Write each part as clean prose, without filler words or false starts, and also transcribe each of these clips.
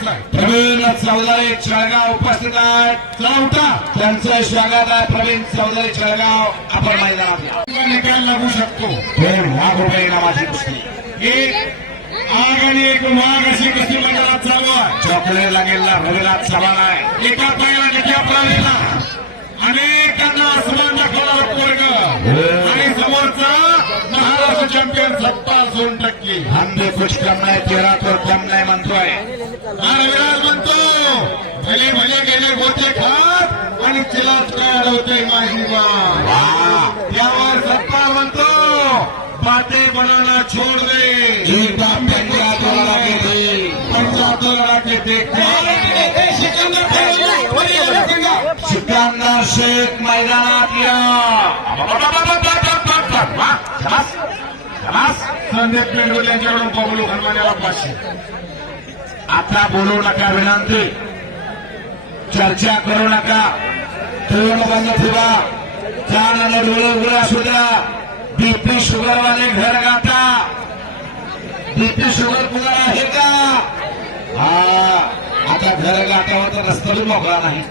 घ्यायचा आहे. प्रवीण चौधरी चळगाव उपस्थित आहेत. चौथा त्यांचं स्वागत आहे. प्रवीण चौधरी चळगाव आपण मैदानात निकाल लागू शकतो. 2 लाख रुपये नावाची कुस्ती. एक आग आणि एक वाघ अशी कुस्ती मैदानात चालू आहे. चॉकलेटला गेलेला रविराज चव्हाण आहे. एका पायाला निक्या प्रवीणला अनेकांना आसमान दाखवणारा पोरग आणि समोरचा महाराष्ट्र चॅम्पियन 57%. हमने कुछ कम नाही, तेरा तो कम नाही म्हणतोय. हा रविराज म्हणतो भले भले गेले गोते खात आणि चिलाच काय अडवते माझी यावर सत्ता म्हणतो बाते बनाना छोड़ दे. सिकंदर शेख मैदानात या. संदीप पेंडोल यांच्याकडून बबलू हनुमानाला 500. आता बोलू नका, विनंती. चर्चा करू नका. ठेवून बंद ठेवा. कान आणि डोळे उघडे असू द्या. बीपी शुगरवाले घर गाठा. बीपी शुगर कुणाला आहे का? हा, आता घर गाठावं तर रस्ता बी मोकळा नाही.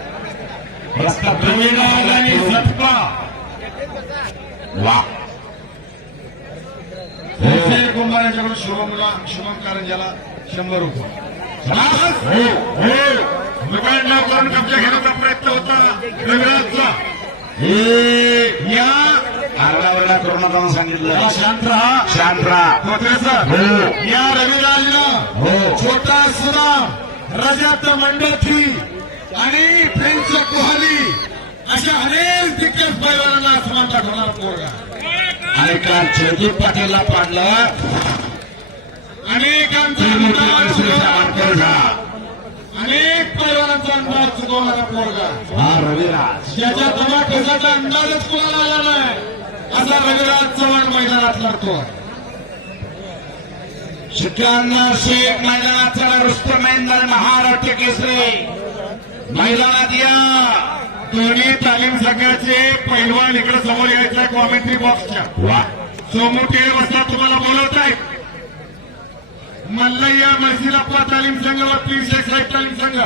रस्ता रविराज आणि सत्पा वा. कुंभार यांच्याकडून शुभम कारंजाला 100 रुपये. मुकांडा करून कब्जा घेण्याचा प्रयत्न होता रविराजचा. या आरडाओरडा करू नका म्हणून सांगितलं. शांत राहा. शांत राहा. प्रोफेसर हो. या रविराजनं हो. छोटा सुनाम रजात मंडोठी आणि प्रिन्स कोहली अशा अनेक दिग्गज पैलवानांना आसमान दाखवणारा पोरगा. आणि काल जयदीप पाटीलला पाडलं. अनेकांचा अंदाज चुकवणारा- अनेक पैलवानांचा अंदाज चुकवणारा पोरगा. हा रविराज. ज्याच्या धमाकेचा अंदाजच कोणाला आला नाही असा रविराज चव्हाण मैदानात लढतो. सिकंदर शेख मैदानात चला. रुस्तम महेंदर महाराष्ट्र केसरी मैदानात या. दोन्ही तालीम संघाचे पैलवान इकडे समोर यायचा कॉमेंट्री बॉक्सच्या. वा. सोमुटे वाजता तुम्हाला बोलवत आहेत. मल्लय्या मर्सिलाप्पा तालीम संघ व पीर शेख साहेब तालीम संघ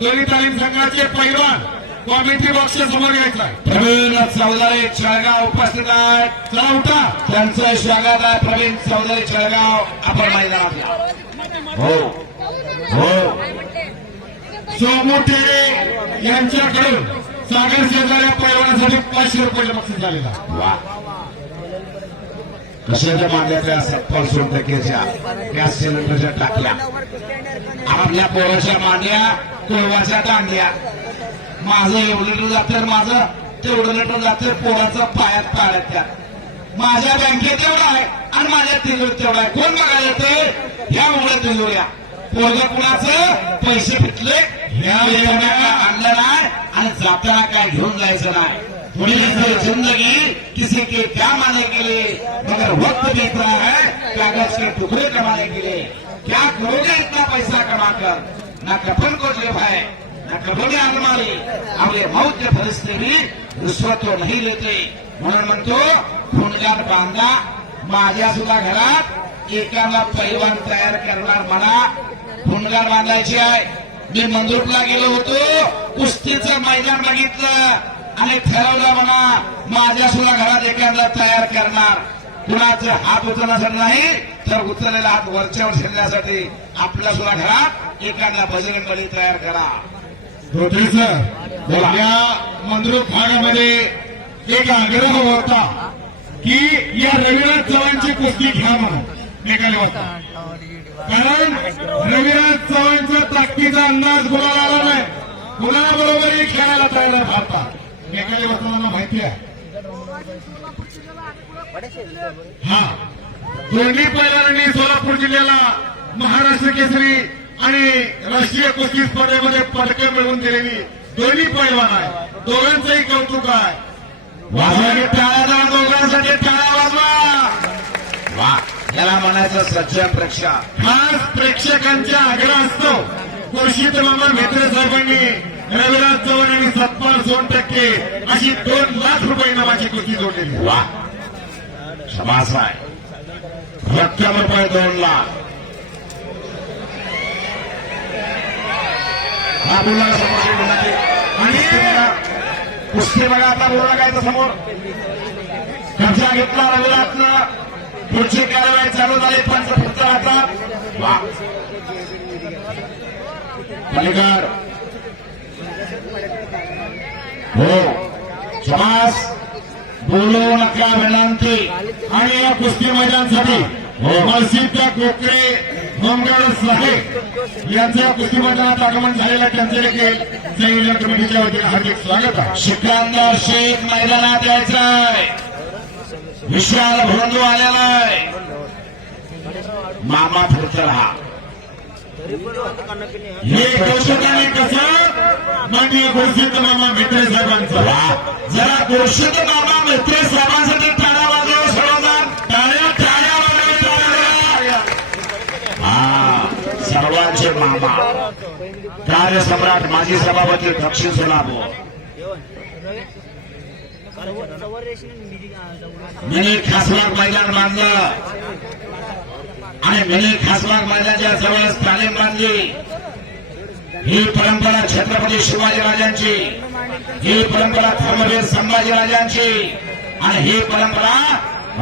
दोन्ही तालीम संघाचे पैलवान कॉमेंट्री बॉक्सच्या समोर यायचा. प्रवीण चौधरी चळगाव उपस्थित आहेत. चौथा त्यांचं स्वागत आहे. प्रवीण चौधरी चळगाव आपण मैदानात या. हो हो. सोमुटे यांच्याकडून सागर शेजाऱ्या पैलवानासाठी 500 रुपयाचा बक्षीस झालेला. वा. कशाच्या मांडल्या त्या 70% गॅस सिलेंडरच्या टाकल्या. आपल्या पोराच्या मांडल्या कोळवाच्या दांड्या. माझं एवढं लिटर जातं, माझं तेवढं लिटर जातं. पोराचं पायात पाड्यात त्यात. माझ्या बँकेत एवढा आहे आणि माझ्या तिजोरीत तेवढा आहे. कोण बघायला येते? ह्या उघड्या तिजोऱ्या. पोरगा कुणाचं पैसे फिटले ह्या आणलं नाही आणि जाताना काय घेऊन जायचं नाही. जिंदगी किसी के क्या माने के लिए मगर वक्त बीत रहा है कागज के टुकड़े कमाने के लिए. क्या करोगे इतना पैसा कमाकर? ना कफन को जेब है ना कपड़े अलमारी. आपले मौत के फरिश्ते भी रिश्वत तो नहीं लेते. म्हणून म्हणतो खुणगार बांधा. माझ्या सुद्धा घरात एकाला पैलवान तयार करणार मला खुणगार बांधायची आहे. मी मंदुरला गेलो होतो. कुस्तीचं मैदान बघितलं आणि ठरवलं म्हणा माझ्या सुद्धा घरात एखादा तयार करणार. कुणाचे हात उचलण्यासाठी नाही तर उचललेला हात वरच्यावर ठेवण्यासाठी आपल्या सुद्धा घरात एखादा बजरंग बली तयार करा. प्रोफेसर या मंद्रुप भागामध्ये एक आग्रह होता की या रविराज चव्हाणची कुस्ती घ्या म्हणून निकाली होता. कारण रविराज चव्हाणचा ताकदीचा अंदाज कुणाला आला नाही. कुणाबरोबरही खेळायला तयार आहे भारतात. निकाली होताना माहिती आहे. हा दोन्ही पैलवानांनी सोलापूर जिल्ह्याला महाराष्ट्र केसरी आणि राष्ट्रीय कुस्ती स्पर्धेमध्ये पदकं मिळवून दिलेली दोन्ही पैलवान आहे. दोघांचंही कौतुक आहे. वाजवाने टाळ्या दोघांसाठी टाळ्या वाजवा. वा. याला म्हणायचं सज्जन प्रेक्षक. खास प्रेक्षकांचा आग्रह असतो. खुर्शीद मामा म्हेत्रे साहेबांनी रविराज चव्हाण आणि सत्पाल 2% अशी 2 लाख रुपये नावाची कुस्ती जोडलेली. वा. शबास आहे. रक्कम रुपये 2 लाख. हा बोलला समोर विनंती. आणि कुस्ती बघा आता बोलला काय तर समोर कब्जा घेतला रविराजनं. पुढची कारवाई चालू झाली. पंच पुढचा हातात वा पलीकड हो समास बोलू नका विनंती. आणि या कुस्ती मैदानासाठी मलसिद्ध कोकरे होमगार्ड साहेब यांचं या कुस्ती मैदानात आगमन झालेलं आहे. त्यांचे देखील संयोजन कमिटीच्या वतीने हार्दिक स्वागत आहे. सिकंदर शेख मैदानात यायचाय. विशाल भोंदू आलेला आहे. मामा फिरत राहा. हे कौशल्याने कसं माननीय घोषित मामा मित्रे साहेबांचं जरा घोषित मामा मित्रे साहेबांसाठी टाळा वाजवा सर्वजण. टाळ्या टाळ्या वाजवा. हा सर्वांचे मामा कार्यसम्राट माजी सभापती दक्षिण सोलापूर मिनी खासबाग मैदान बांधलं आणि मिनी खासबाग मैदानाच्या जवळच तालीम बांधली. ही परंपरा छत्रपती शिवाजीराजांची, ही परंपरा धर्मवीर संभाजीराजांची आणि ही परंपरा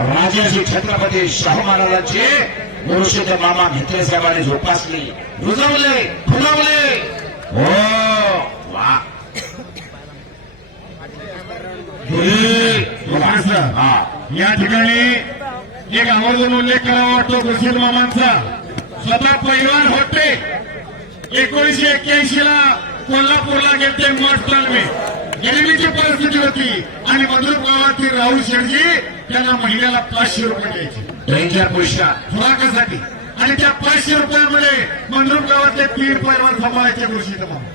राजाशी छत्रपती शाहू महाराजांची गुरुशित मामा म्हेत्रे साहेबांनी जोपासली, रुजवले, फुलवले. हो वा हा या ठिकाणी एक आवर्जून उल्लेख करावा वाटतो घोषित मामांचा. स्वतः पैलवान होते. 1981 ला कोल्हापूरला गेले मठ तालमे. गरिबीची परिस्थिती होती आणि मधुर गावातील राहुल शेठजी त्यांना महिन्याला 500 रुपये द्यायचे डेंजर पुरस्कार खुराकासाठी. आणि त्या 500 रुपयामध्ये मंद्रुप गावातले 3 पैलवान सांभाळायचे घोषित मामा.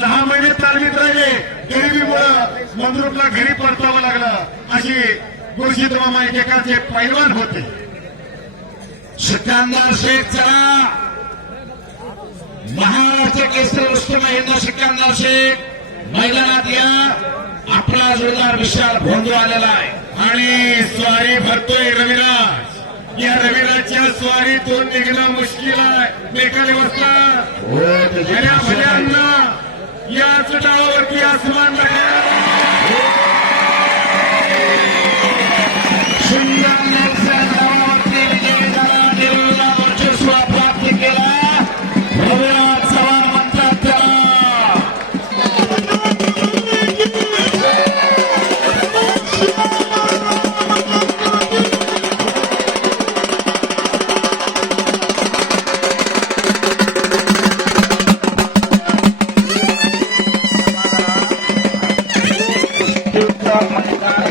6 महिने तालमीत राहिले. गरिबीमुळं मंद्रुपला घरी परतावं लागलं. अशी घोषित मामा एकेकाचे पैलवान होते. सिकंदर शेख चला. महाराष्ट्र केसरी रुस्तम महेंद्र सिकंदर शेख मैदानात या. आपला जोरदार विशाल भोंदू आलेला आहे. आणि स्वारी भरतोय रविराज. या रविराजच्या स्वारीतून निघणं मुश्किल आहे. बेकारी बसला हो भल्या भल्यांना याच डावावरती आसमान प्राप्त केला. रविराज चव्हाण म्हणतात त्याला. मैदान